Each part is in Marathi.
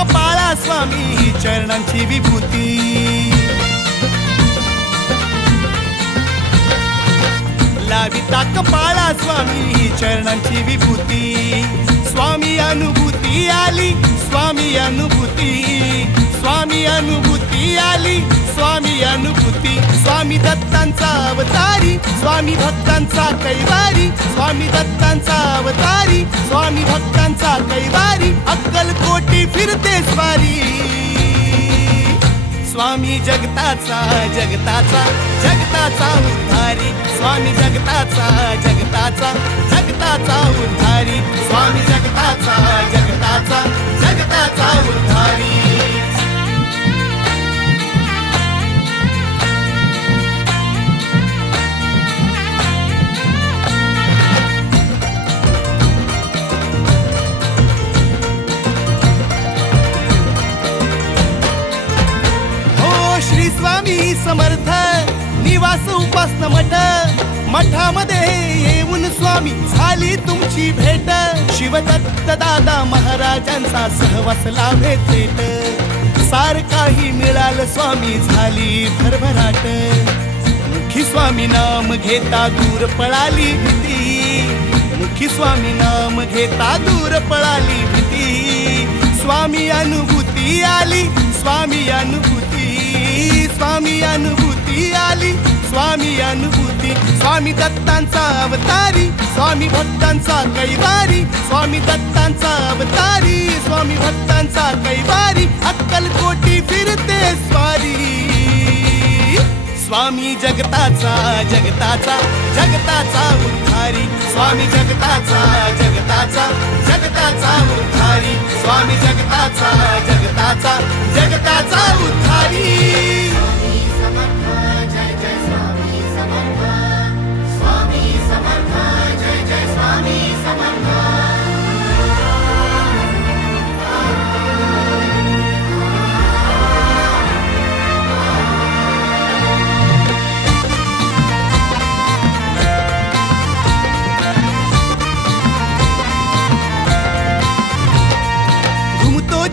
कपाळा स्वामी चरणांची विभूती, लाविता कपाळा स्वामी चरणांची विभूती. स्वामी अनुभूती आली, स्वामी अनुभूती, स्वामी अनुभूती आली, स्वामी अनुभूती. स्वामी दत्तांचा अवतारी, स्वामी भक्तांचा कैवारी, स्वामी दत्तांचा अवतारी, स्वामी भक्तांचा कैवारी. अक्कलकोटी फिरते स्वारी, स्वामी जगताचा जगताचा जगताचा उद्धारी, स्वामी जगताचा जगताचा जगताचा उद्धारी, स्वामी जगताचा जगताचा जगताचा उद्धारी. श्री स्वामी समर्थ निवास उपासना मठ, मठामध्ये येऊन स्वामी झाली तुमची भेट. शिवदत्त दादा महाराजांचा सहवास लाभे थेट, सारखाही मिळालं स्वामी झाली भरभराट. मुखी स्वामी नाम घेता दूर पळाली भीती, मुखी स्वामी नाम घेता दूर पळाली भीती. स्वामी अनुभूती आली, स्वामी अनुभूती, स्वामी अनुभूती आली, स्वामी अनुभूती. स्वामी दत्तांचा अवतारी, स्वामी भक्तांचा कैवारी, स्वामी दत्तांचा अवतारी, स्वामी भक्तांचा कैवारी. अक्कलकोटी फिरते स्वारी, स्वामी जगताचा जगताचा जगताचा उद्धारी, स्वामी जगताचा जगताचा जगताचा उद्धारी, स्वामी जगताचा जगताचा जगताचा उद्धारी.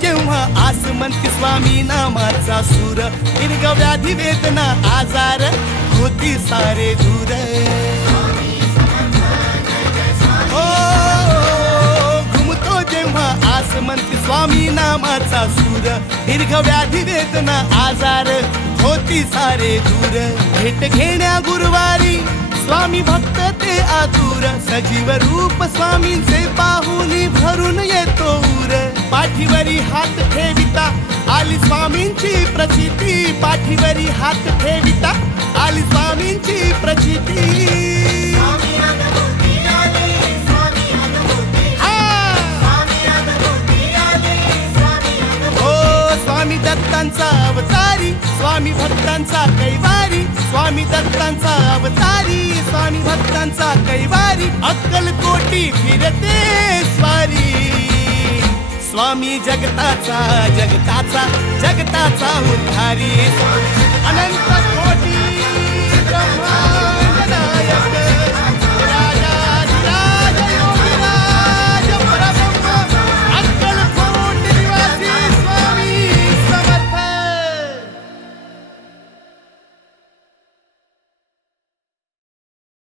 जेव्हा आसमंती स्वामी नामाचा सूर, दीर्घ व्याधी वेदना आजार होती सारे दूर. हो घुमतो जेव्हा आसमंती स्वामी नामाचा सूर, दीर्घ व्याधी वेदना आजार होती सारे दूर. भेट घेण्या गुरुवारी स्वामी भक्त ते आतुर, सजीव रूप स्वामींचे पाहून भरून येतो उर. पाठीवरी हात ठेविता आली स्वामींची प्रचिती, पाठीवरी हात ठेविता आली स्वामींची प्रचिती. स्वामी दत्तांचा अवतारी, स्वामी भक्तांचा कैवारी, स्वामी दत्तांचा अवतारी, स्वामी भक्तांचा कैवारी. अक्कलकोटी फिरते स्वारी, स्वामी जगताचा जगताचा जगताचा उद्धारी.